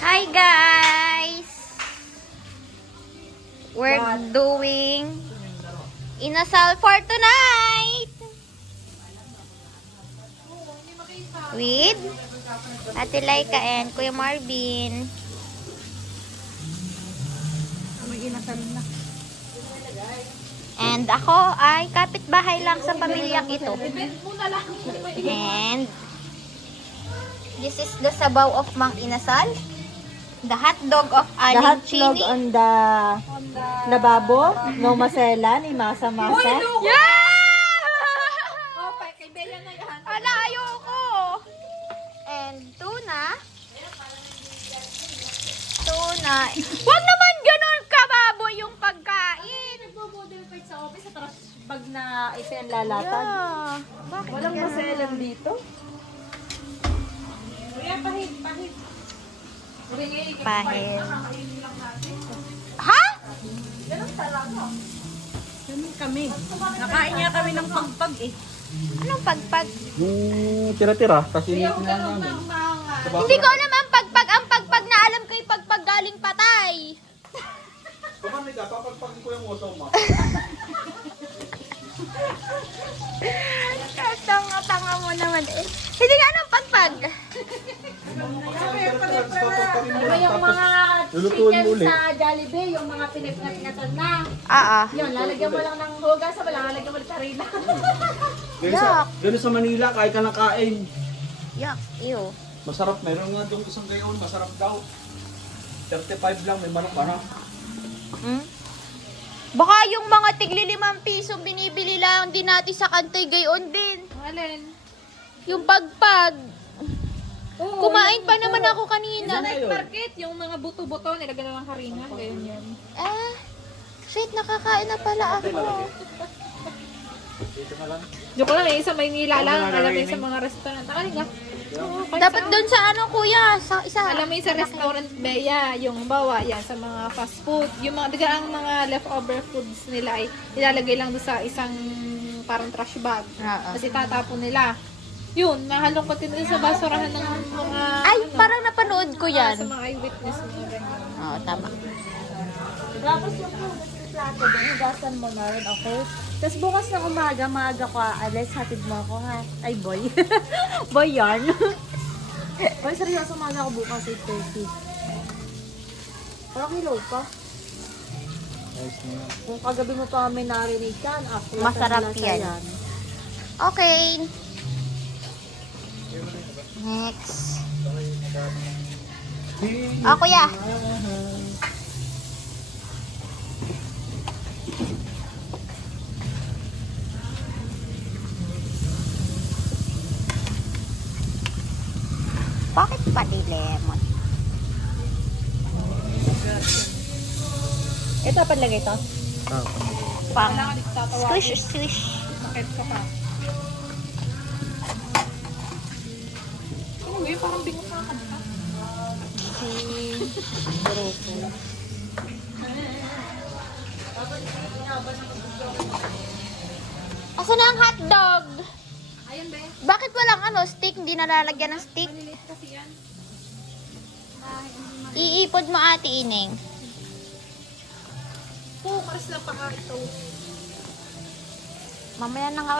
Hi guys! We're doing inasal for tonight! With Ate Laika and Kuya Marvin. Mag-inasal na. And ako ay kapitbahay lang sa pamilyang ito. And this is the sabaw of Mang Inasal. The hotdog of The Aling hotdog Chini. on the lababo. No maselan. Imasa-masa. Yeah! Oh, kay Bea na yan. Ala, ayoko. And tuna. Tuna. Huwag naman ganun kababo yung pagkain. Nagbo-model fight sa office, sa Pag na isen lalatag. Yeah. Bakit Walang ganun? maselan dito. Kuya, pahit. Pahil. Ha? Ganun kami. Nakain niya kami ng pagpag eh. Anong pagpag? Yung tira-tira, tapos initin na namin. Hindi ko alam ang pagpag. Ang pagpag na alam ko yung pagpag galing patay. Kumami ka, papagpagin ko yung oso mo. Tanga-tanga mo naman eh. Hindi nga anong pagpag. Diba yung mga lulutuin chicken mo ulit. sa Jollibee, yung mga pinagnatinatan na. Oo. Yun, lalagyan mo lang ng hugas, wala lalagyan mo ng tarina. Ganun sa Manila, kahit ka nakain. Yuck. Ew. Masarap, meron nga doon isang gayon, masarap daw. 35 lang, may manok na. Hmm? Baka yung mga tigli 5 piso binibili lang din natin sa Kantoy gayon din. Alin? Yung pagpag. Oo, Kumain pa naman ako kanina. Sa night market, yung mga buto-buto, nilagyan na ng harina, gayon yan. Shit, nakakain na pala ako. Dito na lang. Joke lang eh, sa Maynila lang, alam mo yun sa mga restaurant. Akalin nga. Dapat doon sa ano kuya, sa isa. Alam mo yung sa restaurant Bea, yung bawa, yan, sa mga fast food. Yung mga, ang mga leftover foods nila ay ilalagay lang doon sa isang parang trash bag. Oo. Kasi tatapon nila. Yun, nahalongkot din sa basurahan ng mga... Ay, parang napanood ko yan. Sa mga eyewitness, mga ganyan. Oo, tama. Tapos yung plato doon, hugasan mo na rin, okay? Tapos bukas ng umaga, maaga ko aalis, hatid mo ako ha. Ay, boy. Boy yarn. Boy, seryoso umaga ako bukas, 8:30. Parang hilaw pa. Ayos na yan. Kung kagabi mo pa may narinig ka, Masarap yan. Okay. Next. Kuya. Bakit pati lemon? Ito, panlagay to? Pang Wala ka dito tatawa. swish. Bakit ka pa? Ano yun? Parang bingo sa kanta. Asan na ang hotdog? Ayun ba? Bakit walang stick? Hindi nalalagyan ng stick? Maliliit kasi yan. Iipod mo ate Ining. Oo, karas lang pa ka ito. Mamaya na nga